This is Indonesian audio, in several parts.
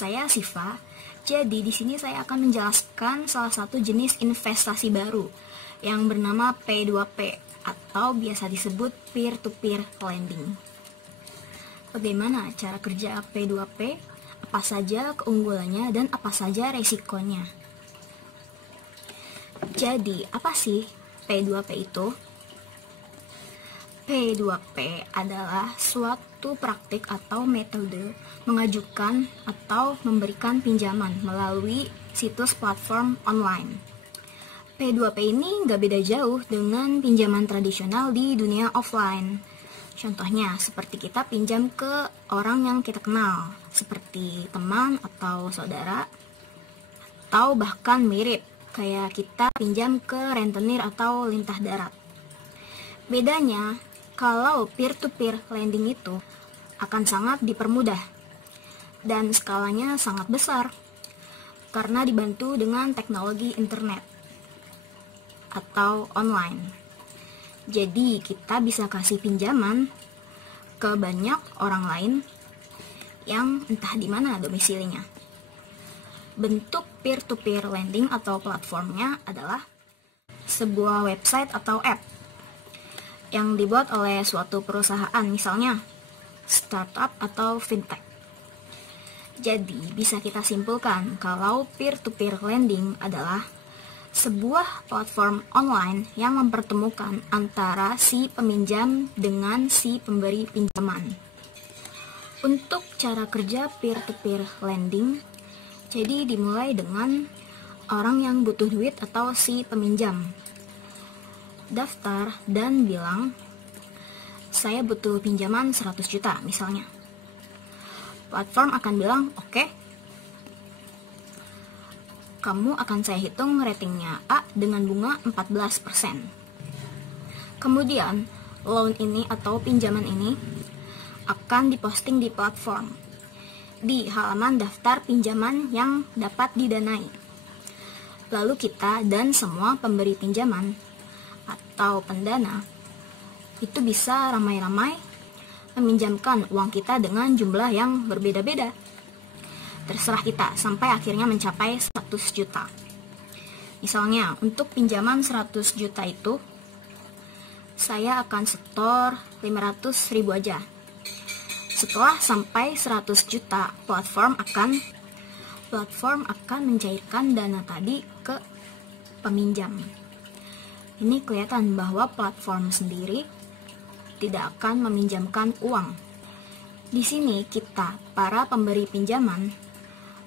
saya Siva. Jadi di sini saya akan menjelaskan salah satu jenis investasi baru yang bernama P2P atau biasa disebut peer-to-peer lending. Bagaimana cara kerja P2P? Apa saja keunggulannya dan apa saja resikonya? Jadi, apa sih P2P itu? P2P adalah suatu praktik atau metode mengajukan atau memberikan pinjaman melalui situs platform online. P2P ini nggak beda jauh dengan pinjaman tradisional di dunia offline. Contohnya, seperti kita pinjam ke orang yang kita kenal, seperti teman atau saudara, atau bahkan mirip, kayak kita pinjam ke rentenir atau lintah darat. Bedanya, kalau peer-to-peer lending itu akan sangat dipermudah dan skalanya sangat besar karena dibantu dengan teknologi internet atau online. Jadi kita bisa kasih pinjaman ke banyak orang lain yang entah di mana domisilinya. Bentuk peer-to-peer lending atau platformnya adalah sebuah website atau app yang dibuat oleh suatu perusahaan, misalnya startup atau fintech. Jadi, bisa kita simpulkan kalau peer-to-peer lending adalah sebuah platform online yang mempertemukan antara si peminjam dengan si pemberi pinjaman. Untuk cara kerja peer-to-peer lending, jadi dimulai dengan orang yang butuh duit atau si peminjam daftar dan bilang, saya butuh pinjaman 100 juta misalnya. Platform akan bilang, oke, kamu akan saya hitung ratingnya A dengan bunga 14%. Kemudian, loan ini atau pinjaman ini akan diposting di platform, di halaman daftar pinjaman yang dapat didanai. Lalu kita dan semua pemberi pinjaman atau pendana itu bisa ramai-ramai meminjamkan uang kita dengan jumlah yang berbeda-beda. Terserah kita sampai akhirnya mencapai 100 juta. Misalnya, untuk pinjaman 100 juta itu saya akan setor 500 ribu aja. Setelah sampai 100 juta, platform akan mencairkan dana tadi ke peminjam. Ini kelihatan bahwa platform sendiri tidak akan meminjamkan uang. Di sini kita, para pemberi pinjaman,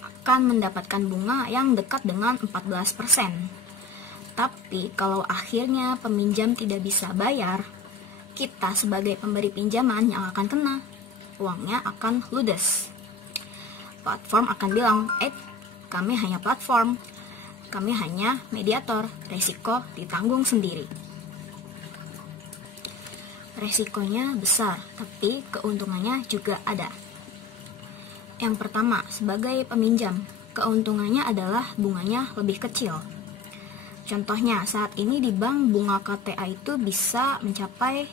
akan mendapatkan bunga yang dekat dengan 14%. Tapi kalau akhirnya peminjam tidak bisa bayar, kita sebagai pemberi pinjaman yang akan kena, uangnya akan ludes. Platform akan bilang, kami hanya platform, kami hanya mediator, resiko ditanggung sendiri. Resikonya besar, tapi keuntungannya juga ada. Yang pertama, sebagai peminjam, keuntungannya adalah bunganya lebih kecil. Contohnya, saat ini di bank bunga KTA itu bisa mencapai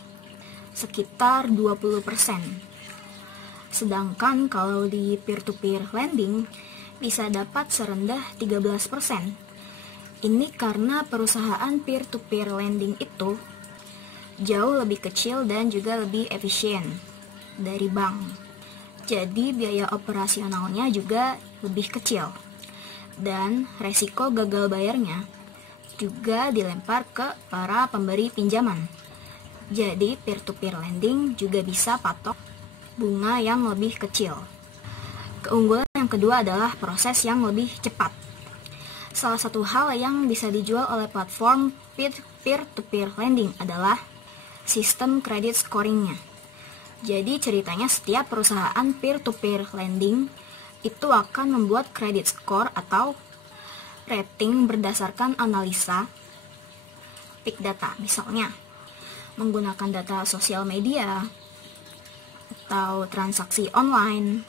sekitar 20%. Sedangkan kalau di peer-to-peer lending bisa dapat serendah 13%. Ini karena perusahaan peer-to-peer lending itu jauh lebih kecil dan juga lebih efisien dari bank. Jadi biaya operasionalnya juga lebih kecil. Dan resiko gagal bayarnya juga dilempar ke para pemberi pinjaman. Jadi peer-to-peer lending juga bisa patok bunga yang lebih kecil. Keunggulan yang kedua adalah proses yang lebih cepat. Salah satu hal yang bisa dijual oleh platform peer-to-peer lending adalah sistem kredit scoringnya. Jadi ceritanya setiap perusahaan peer-to-peer lending itu akan membuat kredit score atau rating berdasarkan analisa big data, misalnya menggunakan data sosial media atau transaksi online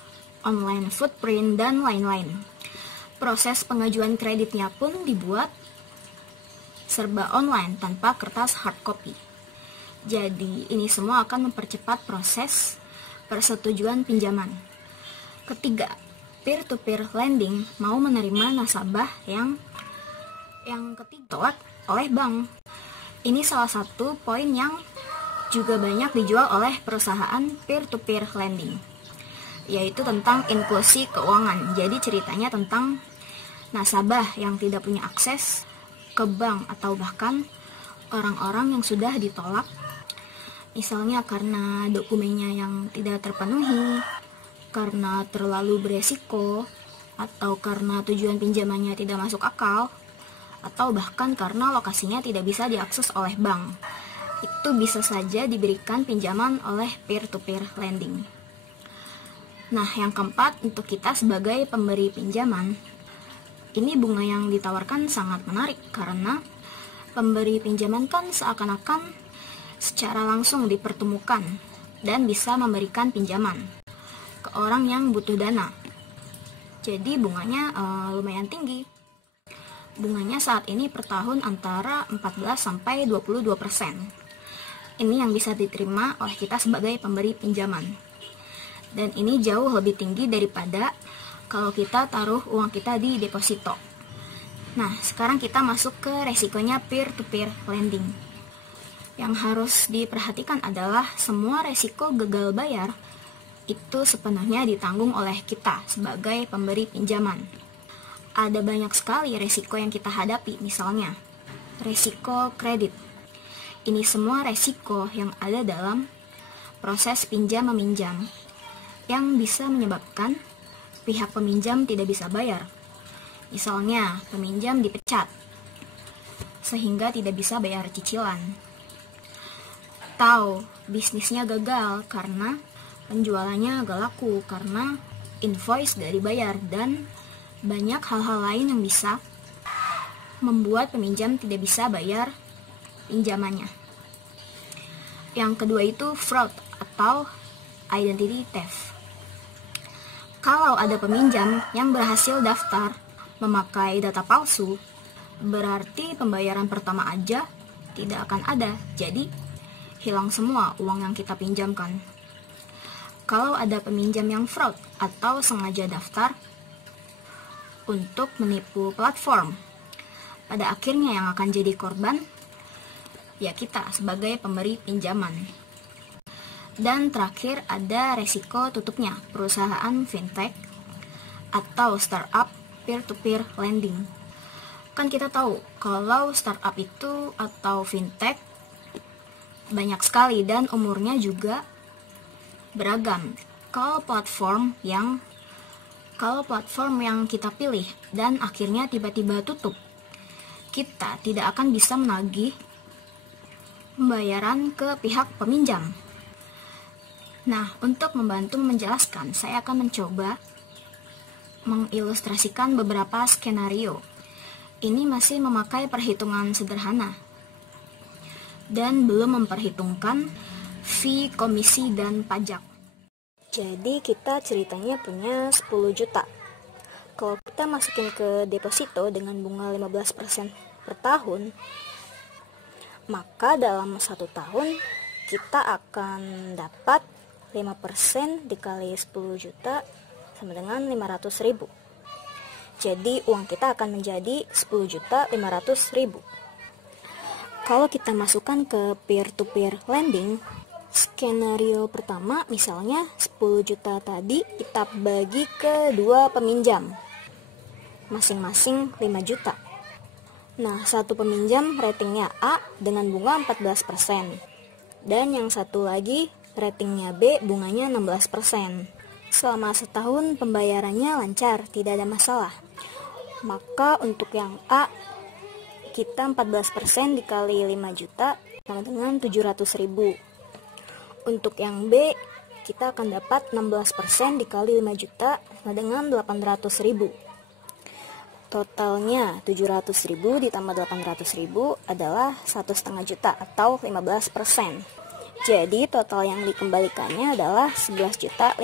footprint, dan lain-lain. Proses pengajuan kreditnya pun dibuat serba online tanpa kertas hard copy. Jadi, ini semua akan mempercepat proses persetujuan pinjaman. Ketiga, peer-to-peer lending mau menerima nasabah yang ketiga oleh bank. Ini salah satu poin yang juga banyak dijual oleh perusahaan peer-to-peer lending, yaitu tentang inklusi keuangan. Jadi ceritanya tentang nasabah yang tidak punya akses ke bank atau bahkan orang-orang yang sudah ditolak, misalnya karena dokumennya yang tidak terpenuhi, karena terlalu beresiko, atau karena tujuan pinjamannya tidak masuk akal, atau bahkan karena lokasinya tidak bisa diakses oleh bank. Itu bisa saja diberikan pinjaman oleh peer-to-peer lending. Nah, yang keempat, untuk kita sebagai pemberi pinjaman, ini bunga yang ditawarkan sangat menarik karena pemberi pinjaman kan seakan-akan secara langsung dipertemukan dan bisa memberikan pinjaman ke orang yang butuh dana. Jadi bunganya lumayan tinggi. Bunganya saat ini per tahun antara 14-22%. Ini yang bisa diterima oleh kita sebagai pemberi pinjaman. Dan ini jauh lebih tinggi daripada kalau kita taruh uang kita di deposito. Nah, sekarang kita masuk ke resikonya peer-to-peer lending. Yang harus diperhatikan adalah semua resiko gagal bayar itu sepenuhnya ditanggung oleh kita sebagai pemberi pinjaman. Ada banyak sekali resiko yang kita hadapi, misalnya resiko kredit. Ini semua resiko yang ada dalam proses pinjam-meminjam yang bisa menyebabkan pihak peminjam tidak bisa bayar. Misalnya, peminjam dipecat sehingga tidak bisa bayar cicilan. Atau bisnisnya gagal karena penjualannya gak laku karena invoice gak dibayar, dan banyak hal-hal lain yang bisa membuat peminjam tidak bisa bayar pinjamannya. Yang kedua itu fraud atau identity theft. Kalau ada peminjam yang berhasil daftar memakai data palsu, berarti pembayaran pertama aja tidak akan ada, jadi hilang semua uang yang kita pinjamkan. Kalau ada peminjam yang fraud atau sengaja daftar untuk menipu platform, pada akhirnya yang akan jadi korban ya kita sebagai pemberi pinjaman. Dan terakhir ada resiko tutupnya perusahaan fintech atau startup peer-to-peer lending. Kan kita tahu kalau startup itu atau fintech banyak sekali dan umurnya juga beragam. Kalau platform yang kita pilih dan akhirnya tiba-tiba tutup, kita tidak akan bisa menagih pembayaran ke pihak peminjam. Nah, untuk membantu menjelaskan, saya akan mencoba mengilustrasikan beberapa skenario. Ini masih memakai perhitungan sederhana dan belum memperhitungkan fee, komisi, dan pajak. Jadi kita ceritanya punya 10 juta. Kalau kita masukin ke deposito dengan bunga 15% per tahun, maka dalam 1 tahun kita akan dapat 5% dikali 10 juta sama dengan 500.000. Jadi uang kita akan menjadi 10.500.000. Kalau kita masukkan ke peer-to-peer lending, skenario pertama misalnya 10 juta tadi kita bagi ke 2 peminjam, masing-masing 5 juta. Nah, satu peminjam ratingnya A dengan bunga 14%, dan yang satu lagi ratingnya B, bunganya 16%. Selama setahun pembayarannya lancar, tidak ada masalah. Maka untuk yang A, kita 14% dikali 5 juta sama dengan 700.000. Untuk yang B, kita akan dapat 16% dikali 5 juta sama dengan 800.000. Totalnya 700.000 ditambah 800.000 adalah 1,5 juta atau 15%. Jadi total yang dikembalikannya adalah 11.500.000.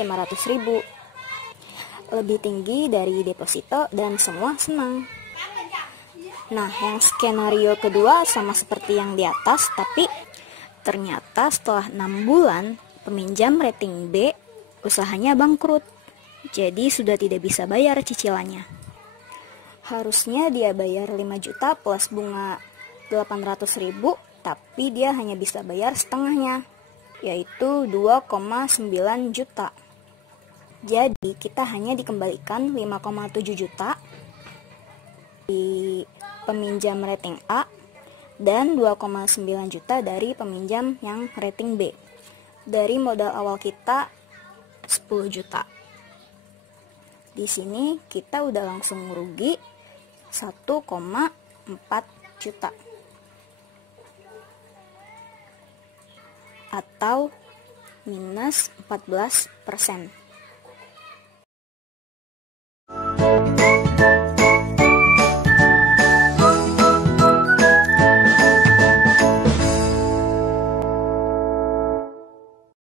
Lebih tinggi dari deposito dan semua senang. Nah, yang skenario kedua sama seperti yang di atas, tapi ternyata setelah 6 bulan peminjam rating B usahanya bangkrut. jadi sudah tidak bisa bayar cicilannya. Harusnya dia bayar 5 juta plus bunga 800.000, tapi dia hanya bisa bayar setengahnya, yaitu 2,9 juta. Jadi kita hanya dikembalikan 5,7 juta di peminjam rating A dan 2,9 juta dari peminjam yang rating B. Dari modal awal kita 10 juta. Di sini kita udah langsung rugi 1,4 juta. Atau minus 14%.